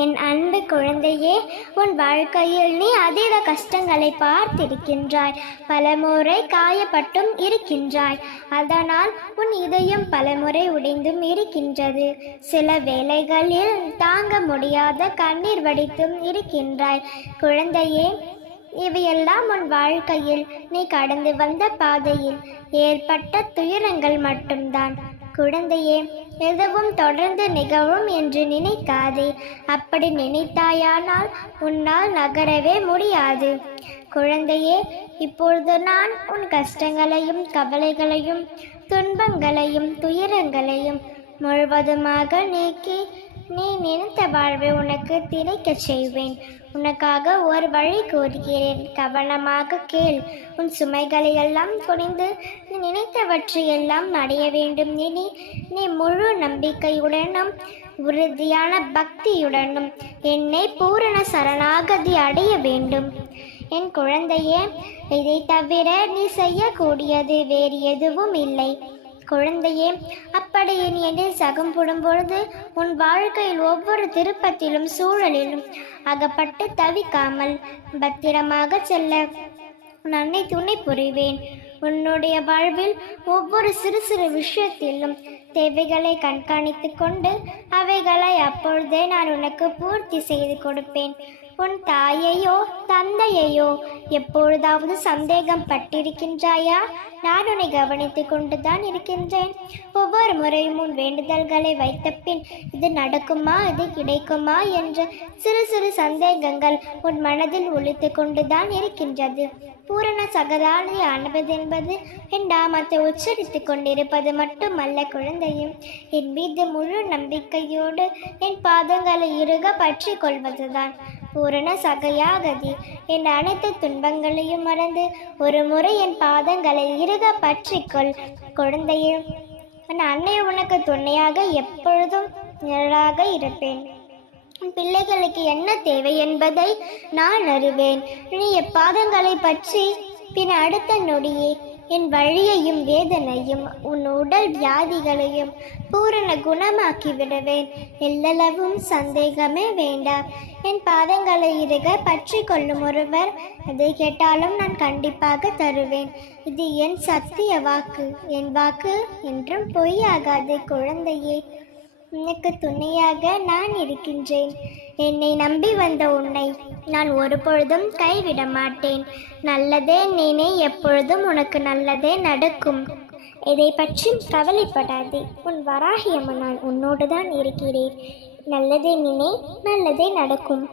என் அன்பு குழந்தையே உன் வாழ்க்கையில் நீ அதீத கஷ்டங்களை பார்த்திருக்கின்றாய். பலமுறை காயப்பட்டும் இருக்கின்றாய். அதனால் உன் இதயம் பலமுறை உடைந்தும் இருக்கின்றது. சில வேளைகளில் தாங்க முடியாத கண்ணீர் வடித்தும் இருக்கின்றாய். குழந்தையே இவையெல்லாம் உன் வாழ்க்கையில் நீ கடந்து வந்த பாதையில். ஏற்பட்ட துயரங்கள் மட்டும்தான். குழந்தையே எதுவும் தொடர்ந்து நிகழும் என்று நினைக்காதே. அப்படி நினைத்தாயானால் உன்னால் நகரவே முடியாது. குழந்தையே இப்பொழுது நான் உன் கஷ்டங்களையும் கவலைகளையும் துன்பங்களையும் துயரங்களையும் முழுவதுமாக நீக்கி நீ நினைத்த வாழ்வை உனக்கு திளைக்கச் செய்வேன். உனக்காக ஒரு வழி கூறுகிறேன். கவனமாக கேள். உன் சுமைகளை எல்லாம் குறைந்து நீ நினைத்தவற்றையெல்லாம் அடைய வேண்டும். இனி நீ முழு நம்பிக்கையுடனும் உறுதியான பக்தியுடனும் என்னை பூரண சரணாகதி அடைய வேண்டும். என் குழந்தையே இதை தவிர நீ செய்யக்கூடியது வேறு எதுவும் இல்லை. குழந்தையே அப்படி என் எதில் சகம் போடும் பொழுது உன் வாழ்க்கையில் ஒவ்வொரு திருப்பத்திலும் சூழலிலும் அகப்பட்டு தவிக்காமல் பத்திரமாக செல்ல நன்னை துணை புரிவேன். உன்னுடைய வாழ்வில் ஒவ்வொரு சிறு சிறு விஷயத்திலும் தேவைகளை கண்காணித்து கொண்டு அவைகளை அப்பொழுதே நான் உனக்கு பூர்த்தி செய்து கொடுப்பேன். உன் தாயையோ தந்தையையோ எப்பொழுதாவது சந்தேகம் பட்டிருக்கின்றாயா நான் உன்னை கவனித்துக் கொண்டுதான் இருக்கின்றேன். ஒவ்வொரு முறையும் உன் வேண்டுதல்களை வைத்த பின் இது நடக்குமா? இது கிடைக்குமா? என்ற சிறு சிறு சந்தேகங்கள் உன் மனதில் ஒழித்து கொண்டுதான் இருக்கின்றது. பூரண சகதானி ஆனது என்பது என் நாமத்தை உச்சரித்து கொண்டிருப்பது மட்டுமல்ல குழந்தையும் என் மீது முழு நம்பிக்கையோடு என் பாதங்களை இறுக பற்றி கொள்வதுதான். பூரண சகையாகதி. என் அனைத்து துன்பங்களையும் மறந்து ஒரு முறை என் பாதங்களை இறுக பற்றிக்கொள் குழந்தையே. என் அன்னை உனக்கு துணையாக எப்பொழுதும் நிழலாக இருப்பேன். பிள்ளைகளுக்கு என்ன தேவை என்பதை நான் அறிவேன். நீ எப்பாதங்களை பற்றி பின் அடுத்த நொடியே என் வழியையும் வேதனையும் உன் உடல் வியாதிகளையும் பூரண குணமாக்கி விடுவேன் எல்லளவும் சந்தேகமே வேண்டாம். என் பாதங்களை இருக பற்றி கொள்ளும் ஒருவர் அதை கேட்டாலும் நான் கண்டிப்பாக தருவேன். இது என் சத்திய வாக்கு. என் வாக்கு என்றும் பொய்யாகாது குழந்தையே. உனக்கு துணையாக நான் இருக்கின்றேன். என்னை நம்பி வந்த உன்னை நான் ஒருபொழுதும் கைவிட மாட்டேன். நல்லதே நினை எப்பொழுதும் உனக்கு நல்லதே நடக்கும். இதை பற்றி கவலைப்படாதே. உன் வராகியம்மன் நான் உன்னோடு தான் இருக்கிறேன். நல்லதே நினை நல்லதே நடக்கும்.